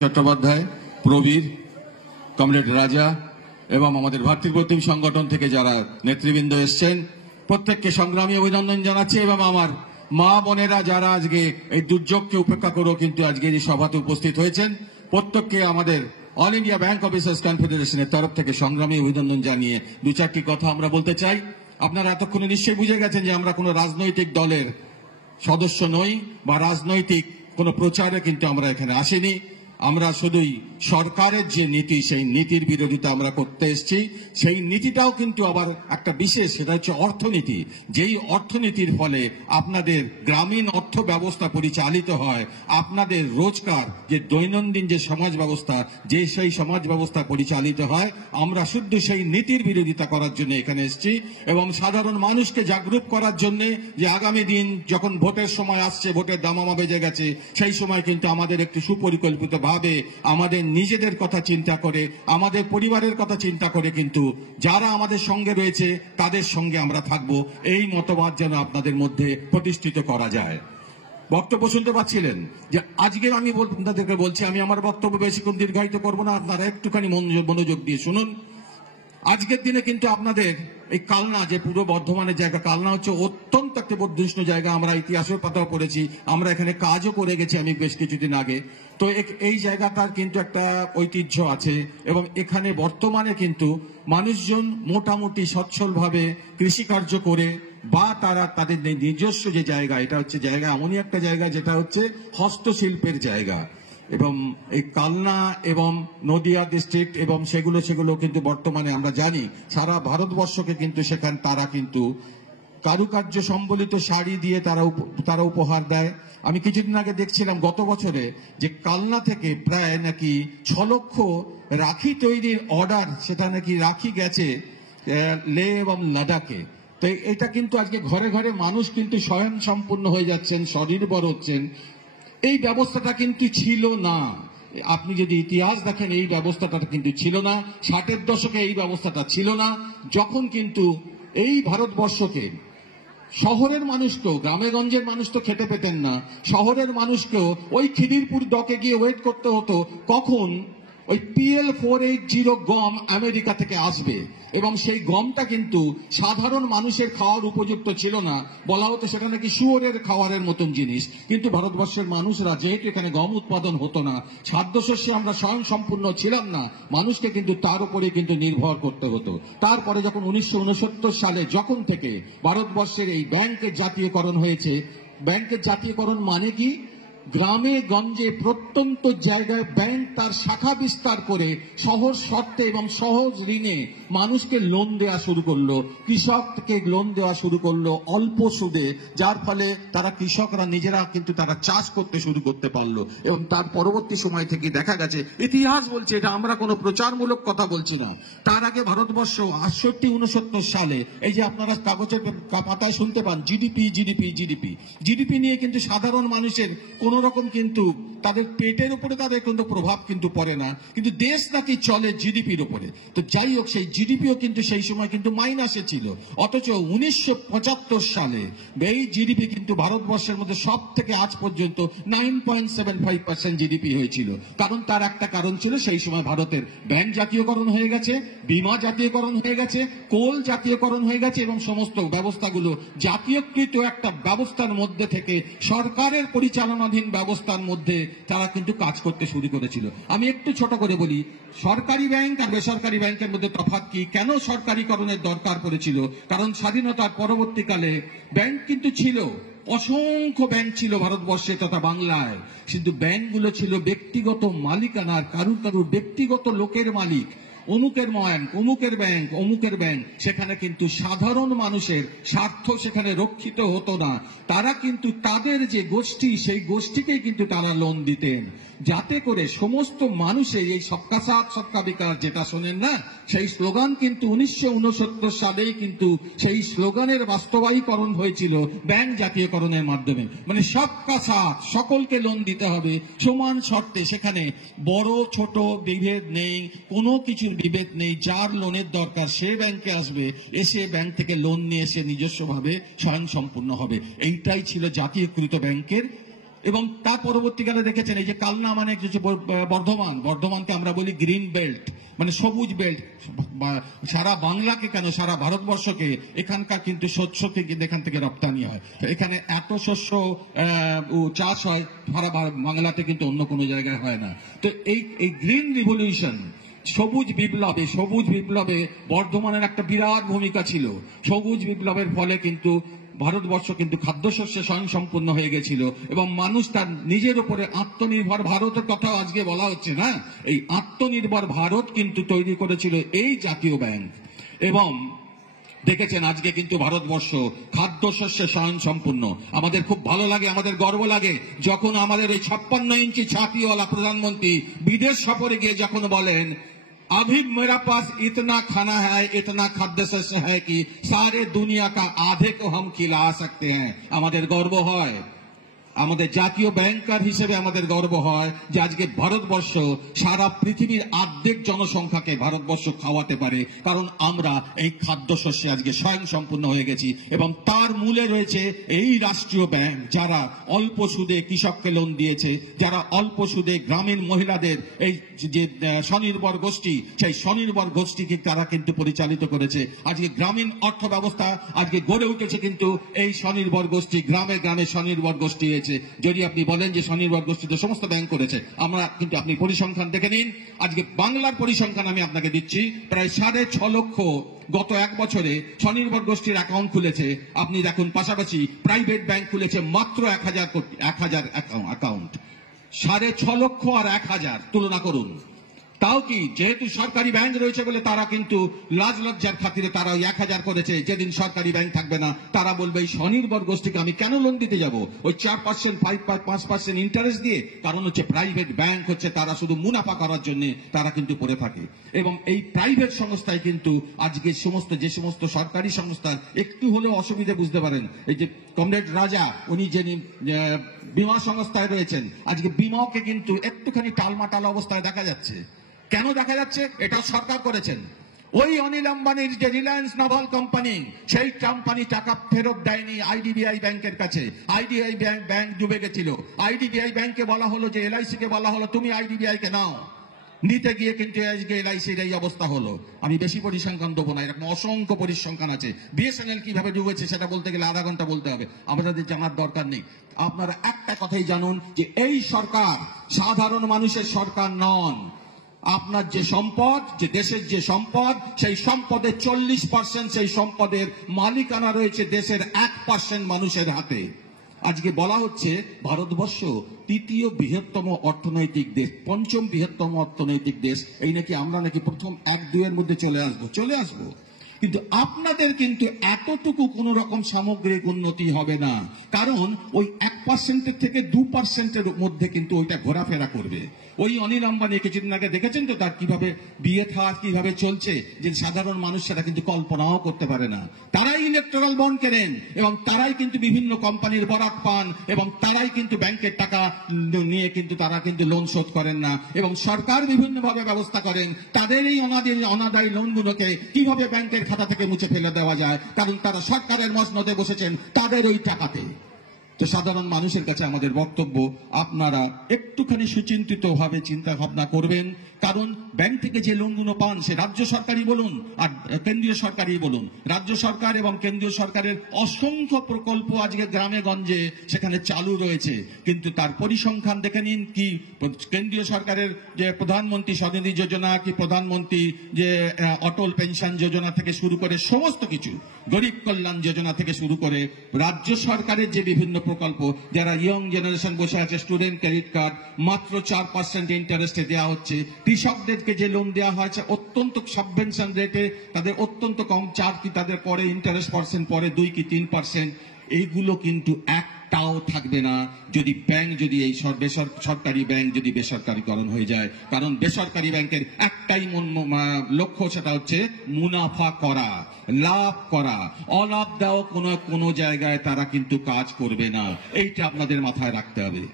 Chattopadhyay, Prabir, comrade রাজা এবং আমাদের ভাতৃপ্রতিম সংগঠন থেকে যারা নেতৃবৃন্দ এসছেন প্রত্যেককে সংগ্রামী অভিনন্দন জানাচ্ছি এবং আমার মা বোনেরা যারা আজকে এই দুর্যোগকে উপেক্ষা করেও কিন্তু আজকে এই সভাতে উপস্থিত হয়েছেন প্রত্যেককে আমাদের অল ইন্ডিয়া ব্যাংক অফিসার্স কনফেডারেশনের তরফ থেকে সংগ্রামী অভিনন্দন জানিয়ে দু চারটি কথা আমরা বলতে চাই। আপনারা এতক্ষণে নিশ্চয়ই বুঝে গেছেন যে আমরা কোনো রাজনৈতিক দলের সদস্য নই বা রাজনৈতিক কোনো প্রচারে কিন্তু আমরা এখানে আসিনি। আমরা শুধুই সরকারের যে নীতি সেই নীতির বিরোধিতা আমরা করতে এসেছি। সেই নীতিটাও কিন্তু আবার একটা বিশেষ, সেটা হচ্ছে অর্থনীতি। যেই অর্থনীতির ফলে আপনাদের গ্রামীণ অর্থ ব্যবস্থা পরিচালিত হয়, আপনাদের রোজগার যে দৈনন্দিন যে সমাজ ব্যবস্থা, যে সেই সমাজ ব্যবস্থা পরিচালিত হয়, আমরা শুদ্ধ সেই নীতির বিরোধিতা করার জন্য এখানে এসেছি এবং সাধারণ মানুষকে জাগরুক করার জন্য যে আগামী দিন যখন ভোটের সময় আসছে, ভোটের দামামা বেজে গেছে, সেই সময় কিন্তু আমাদের একটু সুপরিকল্পিত ভাবে আমাদের নিজেদের কথা চিন্তা করে, আমাদের পরিবারের কথা চিন্তা করে কিন্তু যারা আমাদের সঙ্গে রয়েছে তাদের সঙ্গে আমরা থাকব, এই মতবাদ যেন আপনাদের মধ্যে প্রতিষ্ঠিত করা যায়। বক্তব্য শুনতে পাচ্ছিলেন যে আজকে আমি আপনাদেরকে বলছি, আমি আমার বক্তব্য বেশিক্ষণ দীর্ঘায়িত করবো না, আপনারা একটুখানি মনোযোগ দিয়ে শুনুন। আজকের দিনে কিন্তু আপনাদের এই কালনা, যে পূর্ব বর্ধমানের জায়গা, কালনা হচ্ছে অত্যন্ত একটা বর্ধিষ্ণু জায়গা। আমরা ইতিহাসের পাতাও পড়েছি, আমরা এখানে কাজও করে গেছি আমি বেশ কিছুদিন আগে। তো এই জায়গাটার কিন্তু একটা ঐতিহ্য আছে এবং এখানে বর্তমানে কিন্তু মানুষজন মোটামুটি সচ্ছলভাবে কৃষিকার্য করে বা তারা তাদের নিজস্ব যে জায়গা, এটা হচ্ছে জায়গা এমনই একটা জায়গা যেটা হচ্ছে হস্তশিল্পের জায়গা। এবং এই কালনা এবং নদিয়া ডিস্ট্রিক্ট এবং সেগুলো কিন্তু বর্তমানে আমরা জানি সারা ভারতবর্ষকে কিন্তু সেখানে তারা কিন্তু কারুকার্য সম্বলিত শাড়ি দিয়ে তারা উপহার দেয়। আমি কিছুদিন আগে দেখছিলাম গত বছরে যে কালনা থেকে প্রায় নাকি 6 লক্ষ রাখি তৈরির অর্ডার, সেটা নাকি রাখি গেছে লে এবং লাদাখে। তো এটা কিন্তু আজকে ঘরে ঘরে মানুষ কিন্তু স্বয়ং সম্পূর্ণ হয়ে যাচ্ছেন, স্বনির্ভর হচ্ছেন। এই ব্যবস্থাটা কিন্তু ছিল না। আপনি যদি ইতিহাস দেখেন, এই ব্যবস্থাটা কিন্তু ছিল না। 60-এর দশকে এই ব্যবস্থাটা ছিল না, যখন কিন্তু এই ভারতবর্ষকে শহরের মানুষকেও, গ্রামে গঞ্জের মানুষ তো খেতে পেতেন না, শহরের মানুষকেও ওই খিদিরপুর ডকে গিয়ে ওয়েট করতে হতো কখন ওই PL480 গম আমেরিকা থেকে আসবে। এবং সেই গমটা কিন্তু সাধারণ মানুষের খাওয়ার উপযুক্ত ছিল না, বলা হতো সেটা নাকি শুয়োরের খাওয়ারের মতন জিনিস। কিন্তু ভারতবর্ষের মানুষরা যেহেতু এখানে গম উৎপাদন হতো না, খাদ্যশস্যে আমরা স্বয়ং সম্পূর্ণ ছিলাম না, মানুষকে কিন্তু তার উপরে কিন্তু নির্ভর করতে হতো। তারপরে যখন 1969 সালে যখন থেকে ভারতবর্ষের এই ব্যাংকের জাতীয়করণ হয়েছে, ব্যাংকের জাতীয়করণ মানে কি, গ্রামে গঞ্জে প্রত্যন্ত জায়গায় ব্যাংক তার শাখা বিস্তার করে সহজ শর্তে এবং সহজ ঋণে মানুষকে লোন দেওয়া শুরু করলো, কৃষককে লোন দেওয়া শুরু করলো অল্প সুদে, যার ফলে তারা কৃষকরা নিজেরা কিন্তু তারা চাষ করতে শুরু করতে পারলো। এবং তার পরবর্তী সময় থেকে দেখা গেছে, ইতিহাস বলছে, এটা আমরা কোনো প্রচারমূলক কথা বলছি না, তার আগে ভারতবর্ষ 68-69 সালে এই যে আপনারা কাগজের পাতায় শুনতে পান জিডিপি নিয়ে কিন্তু সাধারণ মানুষের কোন রকম কিন্তু তাদের পেটের উপরে তাদের কিন্তু প্রভাব কিন্তু পড়ে না, কিন্তু দেশ নাকি চলে জিডিপির উপরে। তো যাই হোক, সেই জিডিপিও কিন্তু সেই সময় কিন্তু মাইনাসে ছিল। অথচ 1975 সালে এই জিডিপি কিন্তু ভারতবর্ষের মধ্যে সব থেকে আজ পর্যন্ত 9.75% জিডিপি হয়েছিল। কারণ তার একটা কারণ ছিল, সেই সময় ভারতের ব্যাংক জাতীয়করণ হয়ে গেছে, বীমা জাতীয়করণ হয়ে গেছে, কোল জাতীয়করণ হয়ে গেছে এবং সমস্ত ব্যবস্থাগুলো জাতীয়কৃত একটা ব্যবস্থার মধ্যে থেকে সরকারের পরিচালনাধীন ব্যবস্থার মধ্যে তারা কিন্তু কাজ করতে শুরু করেছিল। আমি একটু ছোট করে বলি, সরকারি ব্যাংক আর বেসরকারি ব্যাংকের মধ্যে তফাৎ কি, কেন সরকারিকরণের দরকার পড়েছিল? কারণ স্বাধীনতার পরবর্তীকালে ব্যাংক কিন্তু ছিল, অসংখ্য ব্যাংক ছিল ভারতবর্ষে তথা বাংলায়, কিন্তু ব্যাংকগুলো ছিল ব্যক্তিগত মালিকানার, কারুর ব্যক্তিগত লোকের মালিক। অমুকের ব্যাংক, অমুকের ব্যাংক, সেখানে কিন্তু সাধারণ মানুষের স্বার্থ সেখানে রক্ষিত হতো না। তারা কিন্তু তাদের যে গোষ্ঠী, সেই গোষ্ঠীকেই কিন্তু তারা লোন দিতেন, যাতে করে সমস্ত মানুষের এই সবকা সাথ সবকা বিকাশ যেটা শোনেন না, সেই স্লোগান কিন্তু 1969 সালেই কিন্তু সেই স্লোগানের বাস্তবায়ীকরণ হয়েছিল ব্যাংক জাতীয়করণের মাধ্যমে। মানে সবকা সাথ, সকলকে লোন দিতে হবে সমান শর্তে, সেখানে বড় ছোট বিভেদ নেই, কোনো কিছুর বিভেদ নেই। যার লোনের দরকার সে ব্যাংকে আসবে, এসে ব্যাংক থেকে লোন নিয়ে এসে নিজস্বভাবে স্বয়ংসম্পূর্ণ হবে। এইটাই ছিল জাতীয়কৃত ব্যাংকের এবং তার পরবর্তীকালে দেখেছেন এই যে কালনা মানে বর্ধমানকে আমরা বলি গ্রিন বেল্ট, মানে সবুজ বেল্ট। সারা বাংলাকে কেন, সারা ভারতবর্ষকে এখানকার কিন্তু শস্যকে এখান থেকে রপ্তানি হয়। এখানে এত শস্য চাষ হয় সারা বাংলাতে, কিন্তু অন্য কোনো জায়গায় হয় না। তো এই গ্রিন রিভলিউশন, সবুজ বিপ্লবে বর্ধমানের একটা বিরাট ভূমিকা ছিল। সবুজ বিপ্লবের ফলে কিন্তু ভারতবর্ষ কিন্তু খাদ্যশস্যে স্বয়ংসম্পূর্ণ হয়ে গেছিল এবং মানুষ তার নিজের উপরে আত্মনির্ভর ভারতের কথা আজকে বলা হচ্ছে না, এই আত্মনির্ভর ভারত কিন্তু তৈরি করেছিল এই জাতীয় ব্যাংক। এবং দেখেছেন আজকে কিন্তু ভারতবর্ষ খাদ্যশস্যে স্বয়ংসম্পূর্ণ। আমাদের খুব ভালো লাগে, আমাদের গর্ব লাগে যখন আমাদের ওই 56 ইঞ্চি ছাতিওয়ালা প্রধানমন্ত্রী বিদেশ সফরে গিয়ে যখন বলেন, अभी मेरा पास इतना खाना है, इतना खाद्य शस्य है कि सारे दुनिया का आधे को हम खिला सकते हैं। আমাদের গর্ব হয়, আমাদের জাতীয় ব্যাংকার হিসেবে আমাদের গর্ব হয় যে আজকে ভারতবর্ষ সারা পৃথিবীর অর্ধেক জনসংখ্যাকে ভারতবর্ষ খাওয়াতে পারে, কারণ আমরা এই খাদ্যশস্যে আজকে স্বয়ংসম্পূর্ণ হয়ে গেছি। এবং তার মূলে রয়েছে এই রাষ্ট্রীয় ব্যাংক, যারা অল্প সুদে কৃষককে লোন দিয়েছে, যারা অল্প সুদে গ্রামীণ মহিলাদের এই যে স্বনির্ভর গোষ্ঠী, সেই স্বনির্ভর গোষ্ঠীকে তারা কিন্তু পরিচালিত করেছে। আজকে গ্রামীণ অর্থ ব্যবস্থা আজকে গড়ে উঠেছে কিন্তু এই স্বনির্ভর গোষ্ঠী, গ্রামে গ্রামে স্বনির্ভর গোষ্ঠী। যদি আপনি বলেন যে স্বনির্ভর গোষ্ঠীতে সমস্ত ব্যাংক করেছে, আমরা কিন্তু আপনি পরিসংখ্যান দেখে নিন। আজকে বাংলার পরিসংখ্যান আমি আপনাকে দিচ্ছি, প্রায় 6.5 লক্ষ গত এক বছরে স্বনির্ভর গোষ্ঠীর অ্যাকাউন্ট খুলেছে। আপনি দেখুন পাশাপাশি প্রাইভেট ব্যাংক খুলেছে মাত্র 1000 অ্যাকাউন্ট। 6.5 লক্ষ আর 1000 তুলনা করুন। তাও কি, যেহেতু সরকারি ব্যাংক রয়েছে বলে তারা কিন্তু লাজ লজ্জার খাতিরে তারা 1000 করেছে। যেদিন সরকারি ব্যাংক থাকবে না, তারা বলবে এই স্বনির্ভর গোষ্ঠীকে আমি কেন লোন দিতে যাব ওই 4%, 5% ইন্টারেস্ট দিয়ে। কারণ হচ্ছে প্রাইভেট ব্যাংক হচ্ছে তারা শুধু মুনাফা করার জন্য তারা কিন্তু পড়ে থাকে। এবং এই প্রাইভেট সংস্থায় কিন্তু আজকে যে সমস্ত সরকারি সংস্থা একটু হলেও অসুবিধে বুঝতে পারেন, এই যে কমরেড রাজা উনি যিনি বীমা সংস্থায় রয়েছেন, আজকে বীমাকে কিন্তু একটুখানি টালমাটাল অবস্থায় দেখা যাচ্ছে। কেন দেখা যাচ্ছে? এটা সরকার করেছেন। ওই অনিল আম্বানির যে রিলায়েন্স নাভাল কোম্পানি, সেই কোম্পানি টাকা ফেরত দেয়নি আইডিবিআই ব্যাংকের কাছে। আইডিবিআই ব্যাংক ডুবে গেছিল। আইডিবিআই ব্যাংকে বলা হলো যে এলআইসি কে বলা হলো তুমি আইডিবিআই কে নাও, নিতে গিয়ে কিন্তু এলআইসির এই অবস্থা হলো। আমি বেশি পরিসংখ্যান দেবো না, এরকম অসংখ্য পরিসংখ্যান আছে। বিএসএনএল কিভাবে ডুবেছে সেটা বলতে গেলে আধা ঘন্টা বলতে হবে, আমাদের জানার দরকার নেই। আপনারা একটা কথাই জানুন যে এই সরকার সাধারণ মানুষের সরকার নন। আপনার যে সম্পদ, যে দেশের যে সম্পদ, সেই সম্পদের 40% সেই সম্পদের মালিকানা রয়েছে দেশের 1% মানুষের হাতে। আজকে বলা হচ্ছে ভারতবর্ষ 3য় বৃহত্তম অর্থনৈতিক দেশ, 5ম বৃহত্তম অর্থনৈতিক দেশ। এই নাকি আমরা নাকি প্রথম 1-2 এর মধ্যে চলে আসবো। কিন্তু আপনাদের কিন্তু এতটুকু কোন রকম সামগ্রিক উন্নতি হবে না, কারণ ওই 1% থেকে 2% মধ্যে কিন্তু ওইটা ঘোরাফেরা করবে। ওই অনিল আম্বানি কিছুদিন আগে দেখেছেন তো তার কিভাবে বিয়ে থা কিভাবে চলছে, যে সাধারণ মানুষেরা কিন্তু কল্পনাও করতে পারে না। তারাই ইলেকট্রাল বন্ড কেনেন এবং তারাই কিন্তু বিভিন্ন কোম্পানির বরাত পান এবং তারাই কিন্তু ব্যাংকের টাকা নিয়ে কিন্তু তারা কিন্তু লোন শোধ করেন না। এবং সরকার বিভিন্নভাবে ব্যবস্থা করেন তাদের এই অনাদায়ী লোনগুলোকে কিভাবে ব্যাংকের খাতা থেকে মুছে ফেলে দেওয়া যায়, কারণ তারা সরকারের মসনদে বসেছেন তাদের ওই টাকাতে। তো সাধারণ মানুষের কাছে আমাদের বক্তব্য, আপনারা একটুখানি সুচিন্তিত ভাবে চিন্তা ভাবনা করবেন, কারণ ব্যাংক থেকে যে লোনগুলো পান সে রাজ্য সরকারই বলুন আর কেন্দ্রীয় সরকারই বলুন, রাজ্য সরকার এবং কেন্দ্রীয় সরকারের অসংখ্য প্রকল্প আজকে গ্রামে গঞ্জে সেখানে চালু রয়েছে। কিন্তু তার পরিসংখ্যান দেখে নিন, কি কেন্দ্রীয় সরকারের যে প্রধানমন্ত্রী স্বনিধি যোজনা, কি প্রধানমন্ত্রী যে অটল পেনশন যোজনা থেকে শুরু করে সমস্ত কিছু, গরিব কল্যাণ যোজনা থেকে শুরু করে রাজ্য সরকারের যে বিভিন্ন প্রকল্প, যারা ইয়ং জেনারেশন বসে আছে, স্টুডেন্ট ক্রেডিট কার্ড মাত্র 4% ইন্টারেস্টে দেওয়া হচ্ছে। কৃষকদেরকে যে লোন দেওয়া হয়েছে অত্যন্ত সাবভেনশন রেটে, তাদের অত্যন্ত কম, 4 কি তাদের পরে ইন্টারেস্ট পার্সেন্ট পরে 2 কি 3%। এইগুলো কিন্তু একটাও থাকবে না যদি ব্যাংক, যদি এই সরকারি ব্যাংক যদি বেসরকারীকরণ হয়ে যায়। কারণ বেসরকারি ব্যাংকের একটাই লক্ষ্য, সেটা হচ্ছে মুনাফা করা, লাভ করা। অলাভ দেওয়া কোনো জায়গায় তারা কিন্তু কাজ করবে না, এইটা আপনাদের মাথায় রাখতে হবে।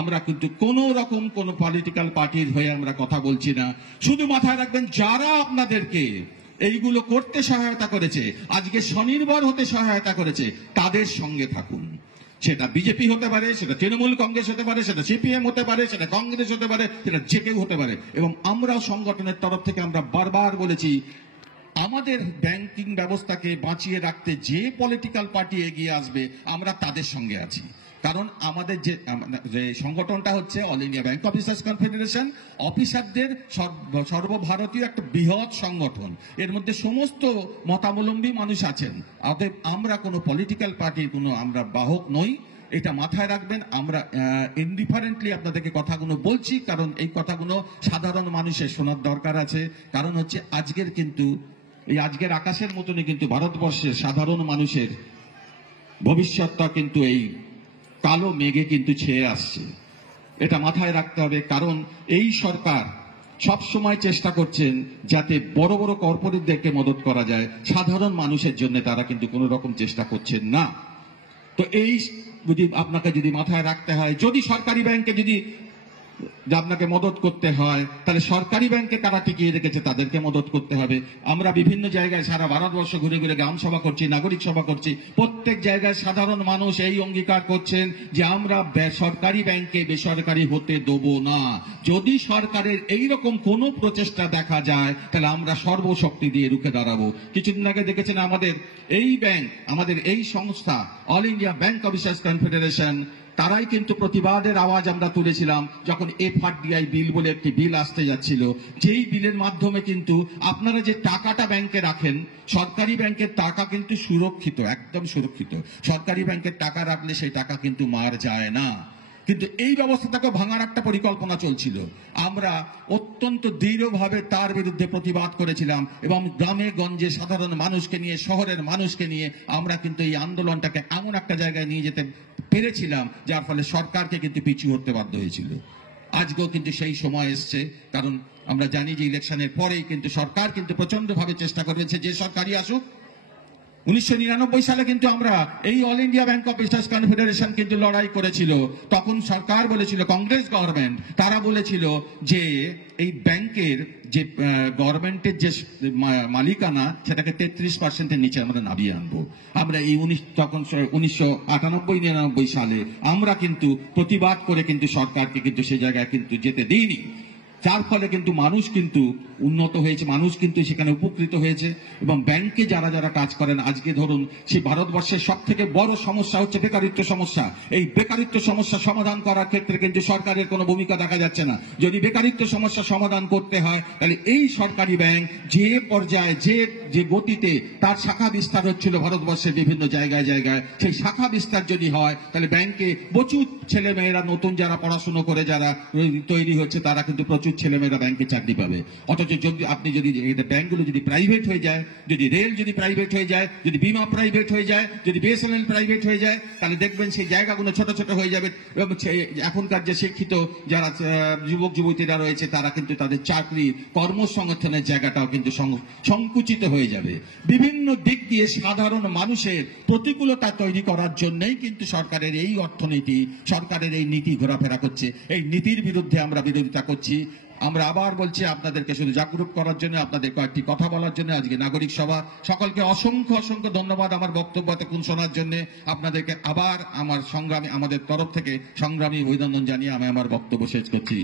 আমরা কিন্তু কোন রকম কোন পলিটিক্যাল পার্টির হয়ে আমরা কথা বলছি না। শুধু মাথায় রাখবেন, যারা আপনাদেরকে এইগুলো করতে সহায়তা করেছে, আজকে স্বনির্ভর হতে সহায়তা করেছে, তাদের সঙ্গে থাকুন। সেটা বিজেপি হতে পারে, সেটা তৃণমূল কংগ্রেস হতে পারে, সেটা সিপিএম হতে পারে, সেটা কংগ্রেস হতে পারে, সেটা যে কেউ হতে পারে। এবং আমরাও সংগঠনের তরফ থেকে আমরা বারবার বলেছি, আমাদের ব্যাংকিং ব্যবস্থাকে বাঁচিয়ে রাখতে যে পলিটিক্যাল পার্টি এগিয়ে আসবে আমরা তাদের সঙ্গে আছি। কারণ আমাদের যে সংগঠনটা হচ্ছে all India bank officers confederation, অফিসারদের সর্বভারতীয় একটা বৃহৎ সংগঠন। এর মধ্যে সমস্ত মতাবলম্বী মানুষ আছেন। অতএব আমরা কোনো পলিটিক্যাল পার্টির কোনো আমরা বাহক নই, এটা মাথায় রাখবেন। আমরা ইনডিফারেন্টলি আপনাদেরকে কথাগুলো বলছি, কারণ এই কথাগুলো সাধারণ মানুষের শোনার দরকার আছে। কারণ হচ্ছে আজকের আকাশের মতনই কিন্তু ভারতবর্ষের সাধারণ মানুষের ভবিষ্যৎটা কিন্তু এই কালো মেঘে কিন্তু ছেয়ে আসছে। এটা মাথায় রাখতে হবে। কারণ এই সরকার সব সময় চেষ্টা করছেন যাতে বড় বড় কর্পোরেটদেরকে মদত করা যায়, সাধারণ মানুষের জন্য তারা কিন্তু কোনো রকম চেষ্টা করছেন না। তো এই আপনাকে যদি মাথায় রাখতে হয়, যদি সরকারি ব্যাংকে যদি আপনাকে মদত করতে হয়, তাহলে সরকারি ব্যাংকে কারা টিকিয়ে রেখেছে তাদেরকে মদত করতে হবে। আমরা বিভিন্ন জায়গায় সারা ভারতবর্ষ ঘুরে ঘুরে গ্রাম সভা করছি, নাগরিক সভা করছি। প্রত্যেক জায়গায় সাধারণ মানুষ এই অঙ্গীকার করছেন যে আমরা সরকারি ব্যাংকে বেসরকারি হতে দেব না। যদি সরকারের এইরকম কোনো প্রচেষ্টা দেখা যায় তাহলে আমরা সর্বশক্তি দিয়ে রুখে দাঁড়াবো। কিছুদিন আগে দেখেছেন আমাদের এই ব্যাংক, আমাদের এই সংস্থা all India bank officers confederation, তারাই কিন্তু প্রতিবাদের আওয়াজ আমরা তুলেছিলাম যখন এফআরডিআই বিল বলে একটি বিল আসতে যাচ্ছিল। যেই বিলের মাধ্যমে কিন্তু আপনারা যে টাকাটা ব্যাংকে রাখেন, সরকারি ব্যাংকের টাকা কিন্তু সুরক্ষিত, একদম সুরক্ষিত। সরকারি ব্যাংকের টাকা রাখলে সেই টাকা কিন্তু মার যায় না। কিন্তু এই ব্যবস্থাটাকে ভাঙার একটা পরিকল্পনা চলছিল। আমরা অত্যন্ত দৃঢ়ভাবে তার বিরুদ্ধে প্রতিবাদ করেছিলাম এবং গ্রামে গঞ্জে সাধারণ মানুষকে নিয়ে, শহরের মানুষকে নিয়ে আমরা কিন্তু এই আন্দোলনটাকে এমন একটা জায়গায় নিয়ে যেতে পেরেছিলাম যার ফলে সরকারকে কিন্তু পিছু হতে বাধ্য হয়েছিল। আজকেও কিন্তু সেই সময় এসছে, কারণ আমরা জানি যে ইলেকশনের পরেই কিন্তু সরকার কিন্তু প্রচন্ডভাবে চেষ্টা করেছে যে সরকারই আসুক। 1999 সালে কিন্তু আমরা এই all India bank officers confederation কিন্তু লড়াই করেছিল। তখন সরকার বলেছিল, কংগ্রেস গভর্নমেন্ট, তারা বলেছিল যে এই ব্যাংকের যে গভর্নমেন্টের যে মালিকানা সেটাকে 33%-এর নিচে আমরা নামিয়ে আনবো। আমরা এই 1998-99 সালে আমরা কিন্তু প্রতিবাদ করে কিন্তু সরকারকে কিন্তু সেই জায়গায় কিন্তু যেতে দিইনি। যার ফলে কিন্তু মানুষ কিন্তু উন্নত হয়েছে, মানুষ কিন্তু সেখানে উপকৃত হয়েছে। এবং ব্যাংকে যারা যারা কাজ করেন, আজকে ধরুন সেই ভারতবর্ষের সব থেকে বড় সমস্যা হচ্ছে বেকারিত্ব সমস্যা। এই বেকারিত্ব সমস্যা সমাধান করার ক্ষেত্রে কিন্তু সরকারের কোনো ভূমিকা দেখা যাচ্ছে না। যদি বেকারিত্ব সমস্যা সমাধান করতে হয় তাহলে এই সরকারি ব্যাংক যে পর্যায়ে যে গতিতে তার শাখা বিস্তার হচ্ছিল ভারতবর্ষের বিভিন্ন জায়গায় জায়গায়, সেই শাখা বিস্তার যদি হয় তাহলে ব্যাংকে প্রচুর ছেলে মেয়েরা, নতুন যারা পড়াশুনো করে যারা তৈরি হচ্ছে, তারা কিন্তু প্রচুর ছেলেমেয়েরা ব্যাংকে চাকরি পাবে। অথচ আপনি যদি ব্যাংকগুলো যদি প্রাইভেট হয়ে যায়, যদি রেল যদি প্রাইভেট হয়ে যায়, যদি বিমা প্রাইভেট হয়ে যায়, যদি বিএসএনএল প্রাইভেট হয়ে যায়, তাহলে দেখবেন সেই জায়গাগুলো ছোট ছোট হয়ে যাবে। এখনকার যে শিক্ষিত যারা যুবক যুবতীরা রয়েছে তারা কিন্তু তাদের চাকরি কর্মসংস্থানের জায়গাটাও কিন্তু সংকুচিত হয়ে যাবে। বিভিন্ন দিক দিয়ে সাধারণ মানুষের প্রতিকূলতা তৈরি করার জন্যই কিন্তু সরকারের এই অর্থনীতি, সরকারের এই নীতি ঘোরাফেরা করছে। এই নীতির বিরুদ্ধে আমরা বিরোধিতা করছি। আমরা আবার বলছি, আপনাদেরকে শুধু জাগরুক করার জন্য, আপনাদের কয়েকটি কথা বলার জন্য আজকে নাগরিক সভা। সকলকে অসংখ্য অসংখ্য ধন্যবাদ আমার বক্তব্য এতক্ষণ শোনার জন্য। আপনাদেরকে আবার আমাদের তরফ থেকে সংগ্রামী অভিনন্দন জানিয়ে আমি আমার বক্তব্য শেষ করছি।